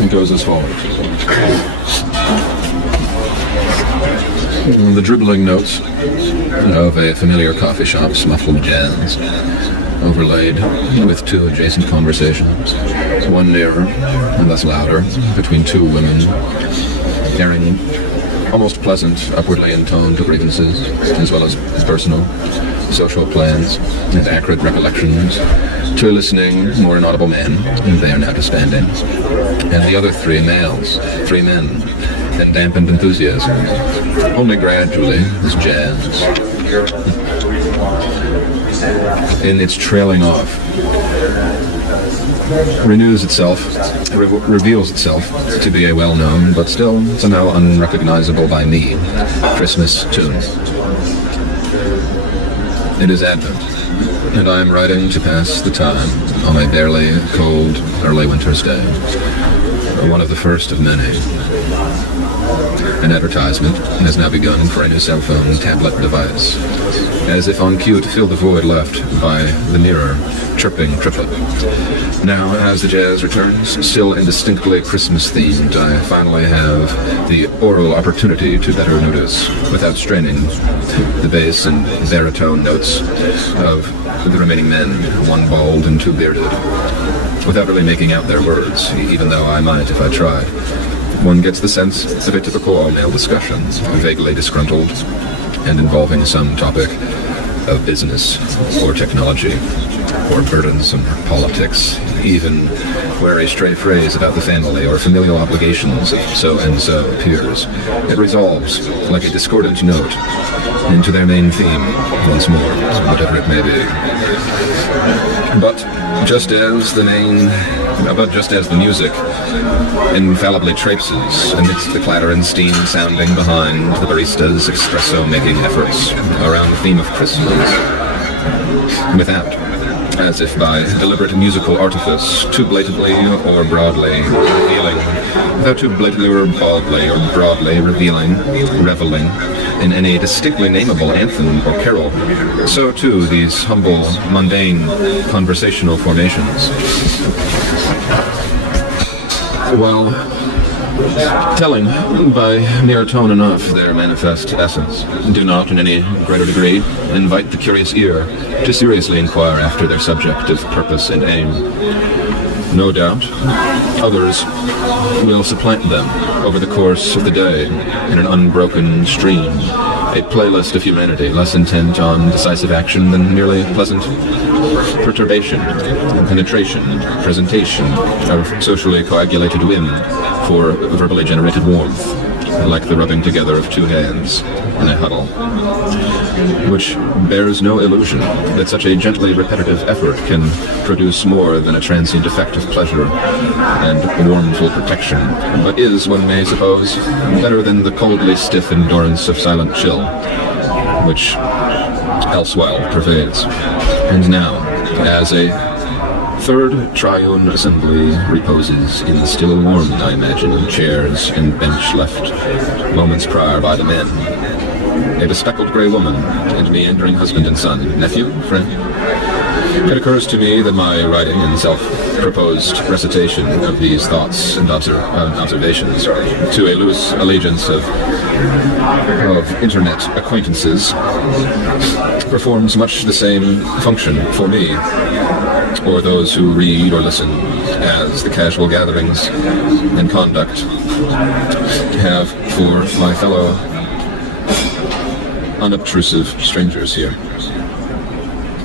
It goes as follows. The dribbling notes of a familiar coffee shop's muffled jazz, overlaid with two adjacent conversations, one nearer and thus louder, between two women, airing almost pleasant, upwardly intoned grievances, as well as personal, social plans, and accurate recollections, to a listening, more inaudible man, and they are now disbanding. And the other three males, three men, and dampened enthusiasm. Only gradually, this jazz, in its trailing off, renews itself, reveals itself to be a well-known, but still somehow unrecognizable by me, Christmas tune. It is Advent, and I am writing to pass the time on a barely cold early winter's day, one of the first of many. An advertisement has now begun for a new cell phone tablet device, as if on cue to fill the void left by the nearer, chirping triplet. Now, as the jazz returns, still indistinctly Christmas-themed, I finally have the oral opportunity to better notice, without straining, the bass and baritone notes of the remaining men, one bald and two bearded, without really making out their words, even though I might if I tried. One gets the sense of a typical all-male discussion, vaguely disgruntled, and involving some topic of business, or technology, or burdensome politics, even where a stray phrase about the family or familial obligations of so-and-so appears. It resolves, like a discordant note, into their main theme once more, whatever it may be. But just as the music infallibly traipses amidst the clatter and steam sounding behind the barista's espresso-making efforts around the theme of Christmas, without, as if by deliberate musical artifice, too blatantly or broadly revealing, reveling in any distinctly nameable anthem or carol, so too these humble, mundane, conversational formations, while telling by mere tone enough their manifest essence, do not in any greater degree invite the curious ear to seriously inquire after their subject of purpose and aim. No doubt, others will supplant them over the course of the day in an unbroken stream, a playlist of humanity less intent on decisive action than merely pleasant perturbation, penetration, presentation of socially coagulated whim for verbally generated warmth, like the rubbing together of two hands in a huddle, which bears no illusion that such a gently repetitive effort can produce more than a transient effect of pleasure and warmful protection, but is, one may suppose, better than the coldly stiff endurance of silent chill, which elsewhile pervades. And now, as a third triune assembly reposes in the still warm, I imagine, chairs and bench left moments prior by the men, a bespectacled grey woman, and meandering husband and son, nephew, friend. It occurs to me that my writing and self-proposed recitation of these thoughts and observations to a loose allegiance of internet acquaintances performs much the same function for me, or those who read or listen, as the casual gatherings and conduct have for my fellow unobtrusive strangers here.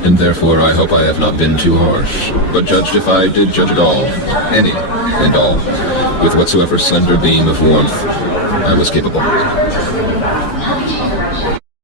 And therefore I hope I have not been too harsh, but judged, if I did judge at all, any and all, with whatsoever slender beam of warmth I was capable.